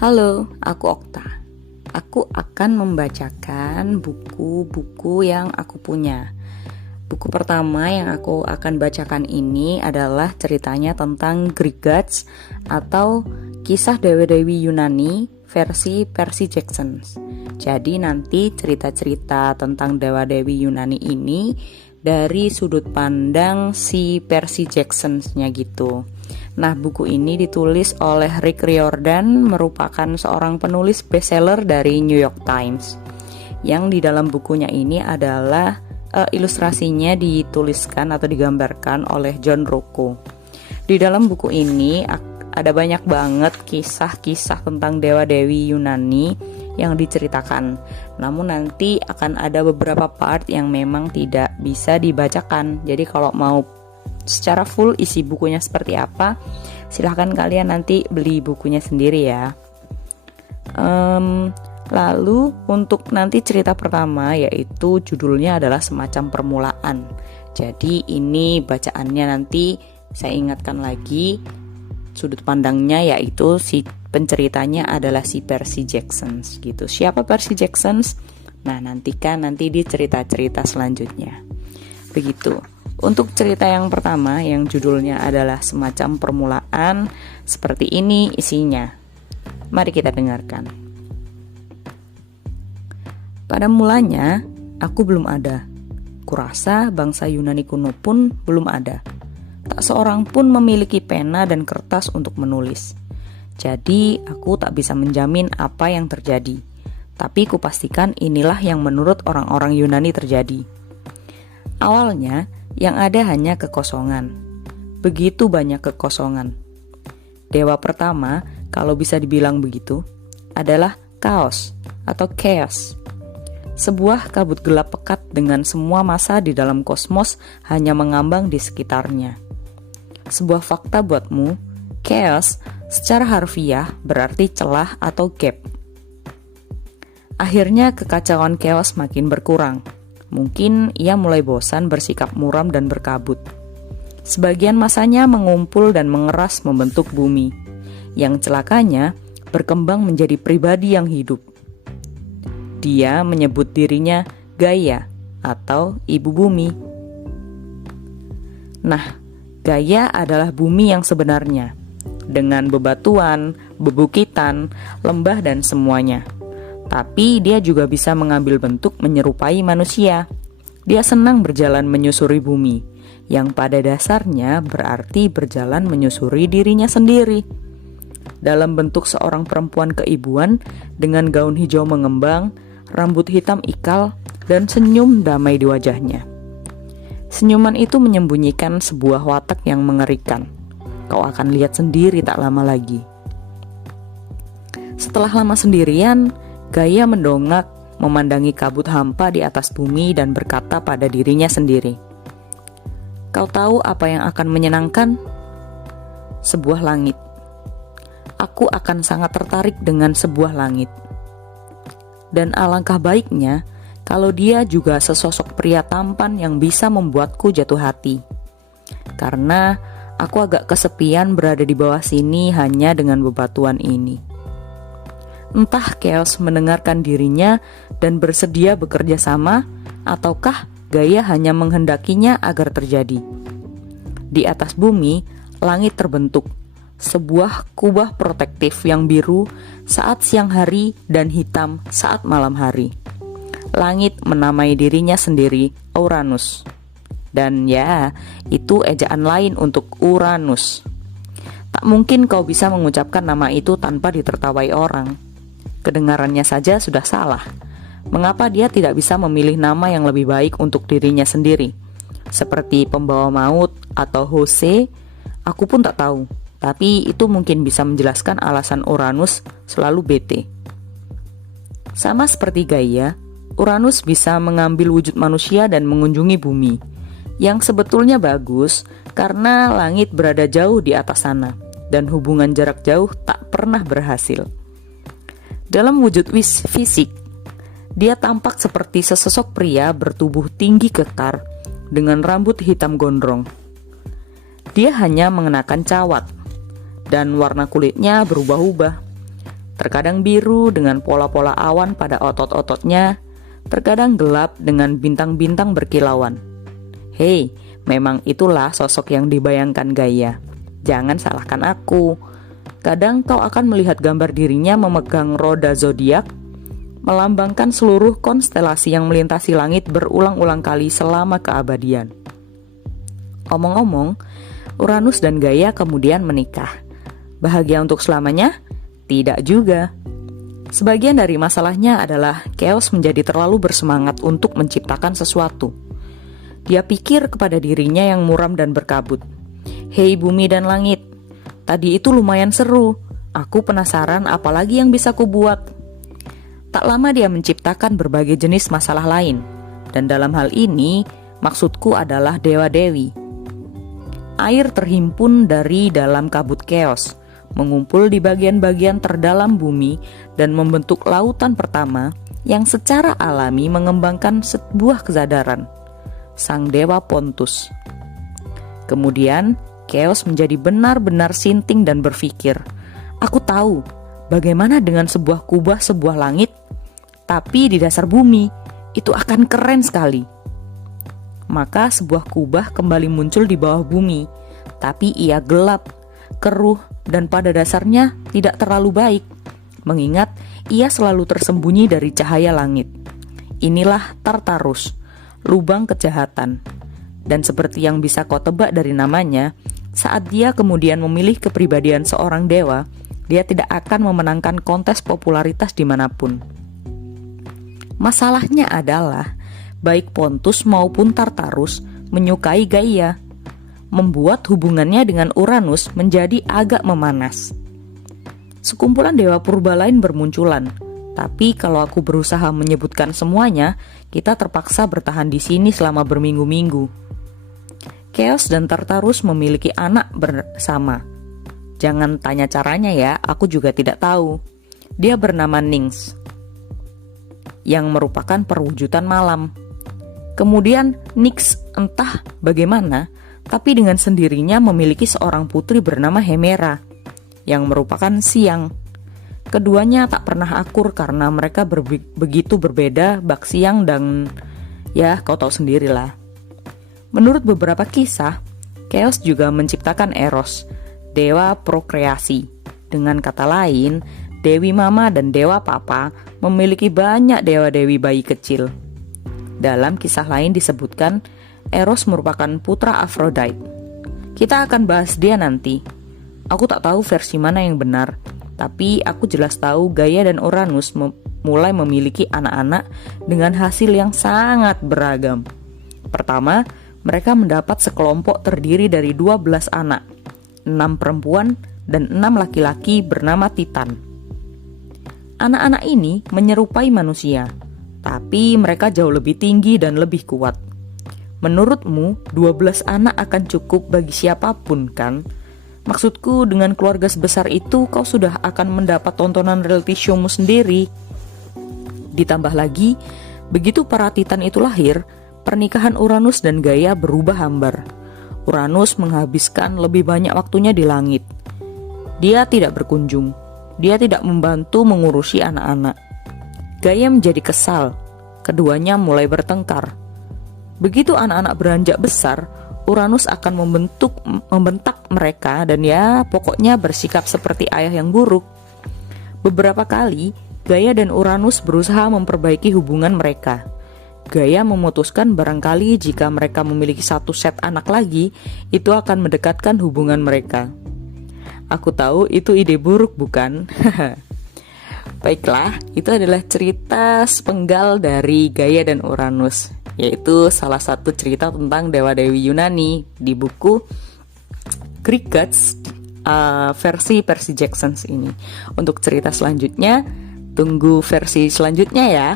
Halo, aku Okta. Aku akan membacakan buku-buku yang aku punya. Buku pertama yang aku akan bacakan ini adalah ceritanya tentang Greek Gods atau kisah dewa-dewi Yunani versi Percy Jackson. Jadi nanti cerita-cerita tentang dewa-dewi Yunani ini dari sudut pandang si Percy Jackson-nya gitu. Nah, buku ini ditulis oleh Rick Riordan, merupakan seorang penulis bestseller dari New York Times. Yang di dalam bukunya ini adalah ilustrasinya dituliskan atau digambarkan oleh John Rocco. Di dalam buku ini ada banyak banget kisah-kisah tentang dewa-dewi Yunani yang diceritakan. Namun nanti akan ada beberapa part yang memang tidak bisa dibacakan. Jadi kalau mau secara full isi bukunya seperti apa, silahkan kalian nanti beli bukunya sendiri ya. Lalu untuk nanti cerita pertama, yaitu judulnya adalah semacam permulaan. Jadi ini bacaannya nanti saya ingatkan lagi, sudut pandangnya yaitu si penceritanya adalah si Percy Jackson gitu. Siapa Percy Jackson? Nah, nantikan nanti di cerita-cerita selanjutnya. Begitu. Untuk cerita yang pertama yang judulnya adalah semacam permulaan, seperti ini isinya. Mari kita dengarkan. Pada mulanya, aku belum ada. Kurasa bangsa Yunani kuno pun belum ada. Tak seorang pun memiliki pena dan kertas untuk menulis. Jadi, aku tak bisa menjamin apa yang terjadi. Tapi kupastikan inilah yang menurut orang-orang Yunani terjadi. Awalnya, yang ada hanya kekosongan. Begitu banyak kekosongan. Dewa pertama, kalau bisa dibilang begitu, adalah kaos atau chaos. Sebuah kabut gelap pekat dengan semua massa di dalam kosmos hanya mengambang di sekitarnya. Sebuah fakta buatmu, chaos secara harfiah berarti celah atau gap. Akhirnya kekacauan chaos makin berkurang. Mungkin ia mulai bosan bersikap muram dan berkabut. Sebagian masanya mengumpul dan mengeras membentuk bumi. Yang celakanya berkembang menjadi pribadi yang hidup. Dia menyebut dirinya Gaia atau Ibu Bumi. Nah, Gaia adalah bumi yang sebenarnya, dengan bebatuan, bebukitan, lembah dan semuanya. Tapi dia juga bisa mengambil bentuk menyerupai manusia. Dia senang berjalan menyusuri bumi, yang pada dasarnya berarti berjalan menyusuri dirinya sendiri. Dalam bentuk seorang perempuan keibuan dengan gaun hijau mengembang, rambut hitam ikal, dan senyum damai di wajahnya. Senyuman itu menyembunyikan sebuah watak yang mengerikan. Kau akan lihat sendiri tak lama lagi. Setelah lama sendirian, Gaia mendongak, memandangi kabut hampa di atas bumi dan berkata pada dirinya sendiri, "Kau tahu apa yang akan menyenangkan? Sebuah langit. Aku akan sangat tertarik dengan sebuah langit. Dan alangkah baiknya kalau dia juga sesosok pria tampan yang bisa membuatku jatuh hati. Karena aku agak kesepian berada di bawah sini hanya dengan bebatuan ini." Entah Chaos mendengarkan dirinya dan bersedia bekerja sama, ataukah Gaia hanya menghendakinya agar terjadi. Di atas bumi, langit terbentuk, sebuah kubah protektif yang biru saat siang hari dan hitam saat malam hari. Langit menamai dirinya sendiri Uranus. Dan ya, itu ejaan lain untuk Uranus. Tak mungkin kau bisa mengucapkan nama itu tanpa ditertawai orang. Kedengarannya saja sudah salah. Mengapa dia tidak bisa memilih nama yang lebih baik untuk dirinya sendiri? Seperti pembawa maut atau Jose, aku pun tak tahu. Tapi itu mungkin bisa menjelaskan alasan Uranus selalu bete. Sama seperti Gaia, Uranus bisa mengambil wujud manusia dan mengunjungi bumi. Yang sebetulnya bagus karena langit berada jauh di atas sana dan hubungan jarak jauh tak pernah berhasil. Dalam wujud fisik, dia tampak seperti sesosok pria bertubuh tinggi kekar dengan rambut hitam gondrong. Dia hanya mengenakan cawat dan warna kulitnya berubah-ubah. Terkadang biru dengan pola-pola awan pada otot-ototnya, terkadang gelap dengan bintang-bintang berkilauan. Hei, memang itulah sosok yang dibayangkan Gaia. Jangan salahkan aku. Kadang kau akan melihat gambar dirinya memegang roda zodiak, melambangkan seluruh konstelasi yang melintasi langit berulang-ulang kali selama keabadian. Omong-omong, Uranus dan Gaia kemudian menikah. Bahagia untuk selamanya? Tidak juga. Sebagian dari masalahnya adalah Chaos menjadi terlalu bersemangat untuk menciptakan sesuatu. Dia pikir kepada dirinya yang muram dan berkabut. Hei bumi dan langit, tadi itu lumayan seru. Aku penasaran apalagi yang bisa kubuat. Tak lama dia menciptakan berbagai jenis masalah lain. Dan dalam hal ini, maksudku adalah dewa-dewi. Air terhimpun dari dalam kabut Chaos, mengumpul di bagian-bagian terdalam bumi dan membentuk lautan pertama yang secara alami mengembangkan sebuah kesadaran, sang dewa Pontus. Kemudian, Chaos menjadi benar-benar sinting dan berpikir, aku tahu bagaimana dengan sebuah kubah sebuah langit, tapi di dasar bumi, itu akan keren sekali. Maka sebuah kubah kembali muncul di bawah bumi, tapi ia gelap, keruh, dan pada dasarnya tidak terlalu baik, mengingat ia selalu tersembunyi dari cahaya langit. Inilah Tartarus, lubang kejahatan. Dan seperti yang bisa kau tebak dari namanya, saat dia kemudian memilih kepribadian seorang dewa, dia tidak akan memenangkan kontes popularitas dimanapun. Masalahnya adalah, baik Pontus maupun Tartarus menyukai Gaia, membuat hubungannya dengan Uranus menjadi agak memanas. Sekumpulan dewa purba lain bermunculan, tapi kalau aku berusaha menyebutkan semuanya, kita terpaksa bertahan di sini selama berminggu-minggu. Chaos dan Tartarus memiliki anak bersama. Jangan tanya caranya ya, aku juga tidak tahu. Dia bernama Nynx, yang merupakan perwujudan malam. Kemudian Nyx entah bagaimana, tapi dengan sendirinya memiliki seorang putri bernama Hemera, yang merupakan siang. Keduanya tak pernah akur karena mereka begitu berbeda bak siang dan ya kau tahu sendirilah. Menurut beberapa kisah, Chaos juga menciptakan Eros, dewa prokreasi. Dengan kata lain, Dewi Mama dan Dewa Papa memiliki banyak dewa-dewi bayi kecil. Dalam kisah lain disebutkan, Eros merupakan putra Aphrodite. Kita akan bahas dia nanti. Aku tak tahu versi mana yang benar, tapi aku jelas tahu Gaia dan Uranus mulai memiliki anak-anak dengan hasil yang sangat beragam. Pertama, mereka mendapat sekelompok terdiri dari 12 anak, 6 perempuan dan 6 laki-laki bernama Titan. Anak-anak ini menyerupai manusia, tapi mereka jauh lebih tinggi dan lebih kuat. Menurutmu, 12 anak akan cukup bagi siapapun kan? Maksudku, dengan keluarga sebesar itu, kau sudah akan mendapat tontonan reality showmu sendiri. Ditambah lagi, begitu para Titan itu lahir, pernikahan Uranus dan Gaia berubah hambar. Uranus menghabiskan lebih banyak waktunya di langit. Dia tidak berkunjung. Dia tidak membantu mengurusi anak-anak. Gaia menjadi kesal. Keduanya mulai bertengkar. Begitu anak-anak beranjak besar, Uranus akan membentak mereka dan ya pokoknya bersikap seperti ayah yang buruk. Beberapa kali, Gaia dan Uranus berusaha memperbaiki hubungan mereka. Gaia memutuskan barangkali jika mereka memiliki satu set anak lagi, itu akan mendekatkan hubungan mereka. Aku tahu itu ide buruk bukan? Baiklah, itu adalah cerita sepenggal dari Gaia dan Uranus, yaitu salah satu cerita tentang dewa-dewi Yunani di buku Greek Gods versi Percy Jackson ini. Untuk cerita selanjutnya, tunggu versi selanjutnya ya.